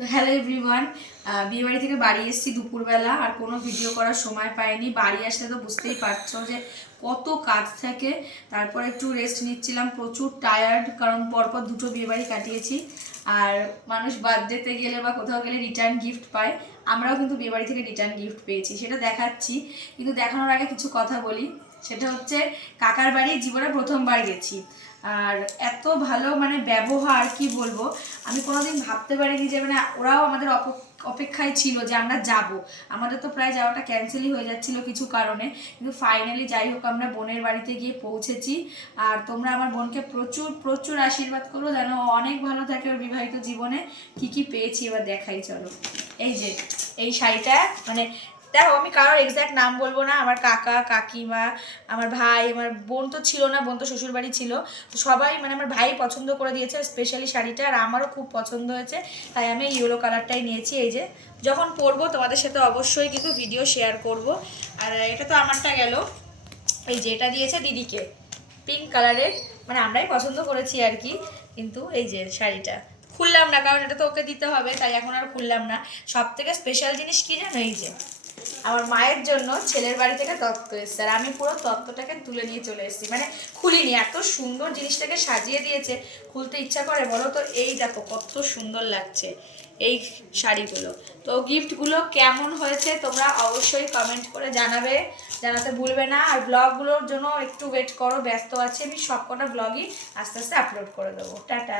তো hello everyone, বিয়েবাড়ি থেকে বাড়ি এসেছি দুপুরবেলা, আর কোনো ভিডিও করার সময় পাইনি। বাড়ি আসলে তো বুঝতেই পারছো যে কত কাজ থাকে। তারপর একটু রেস্ট নিচ্ছিলাম, প্রচুর টায়ার্ড, কারণ পরপর দুটো বিয়েবাড়ি কাটিয়েছি। আর মানুষ বার্থডেতে গেলে বা কোথাও গেলে রিটার্ন গিফট পায়, আমরাও কিন্তু বিয়েবাড়ি থেকে রিটার্ন গিফট পেয়েছি, সেটা দেখাচ্ছি। কিন্তু দেখানোর আগে কিছু কথা বলি, সেটা হচ্ছে কাকার বাড়ি জীবনে প্রথমবার গেছি। আর এত ভালো মানে ব্যবহার কি বলবো, আমি কোনোদিন ভাবতে পারিনি যে মানে ওরাও আমাদের অপেক্ষায় ছিল যে আমরা যাব। আমাদের তো প্রায় যাওয়াটা ক্যান্সেলই হয়ে যাচ্ছিল কিছু কারণে, কিন্তু ফাইনালি যাই হোক আমরা বোনের বাড়িতে গিয়ে পৌঁছেছি। আর তোমরা আমার বোনকে প্রচুর প্রচুর আশীর্বাদ করো যেন অনেক ভালো থাকে ওর বিবাহিত জীবনে। কি কি পেয়েছি এবার দেখাই, চলো। এই যে এই শাড়িটা, মানে দেখো, আমি কারোর এক্স্যাক্ট নাম বলবো না, আমার কাকা কাকিমা, আমার ভাই, আমার বোন তো ছিল না, বোন তো শ্বশুর বাড়ি ছিল। তো সবাই মানে আমার ভাই পছন্দ করে দিয়েছে স্পেশালি শাড়িটা, আর আমারও খুব পছন্দ হয়েছে, তাই আমি ইয়েলো কালারটাই নিয়েছি। এই যে যখন পরবো তোমাদের সাথে অবশ্যই কিন্তু ভিডিও শেয়ার করব। আর এটা তো আমারটা গেল, এই যে এটা দিয়েছে দিদিকে, পিঙ্ক কালারের, মানে আমরাই পছন্দ করেছি আর কি। কিন্তু এই যে শাড়িটা খুললাম না, কারণ এটা তো ওকে দিতে হবে, তাই এখন আর খুললাম না। সব থেকে স্পেশাল জিনিস কি জানো, এই যে আমার মায়ের জন্য ছেলের বাড়ি থেকে তত্ত্ব এসছে, আর আমি পুরো তত্ত্বটাকে তুলে নিয়ে চলে এসেছি, মানে খুলিনি, এত সুন্দর জিনিসটাকে সাজিয়ে দিয়েছে, খুলতে ইচ্ছা করে বলো তো। এই দেখো কত সুন্দর লাগছে এই শাড়িগুলো। তো গিফটগুলো কেমন হয়েছে তোমরা অবশ্যই কমেন্ট করে জানাবে, জানাতে ভুলবে না। আর ব্লগগুলোর জন্য একটু ওয়েট করো, ব্যস্ত আছি আমি, সবকটা ব্লগই আস্তে আস্তে আপলোড করে দেবো। টাটা।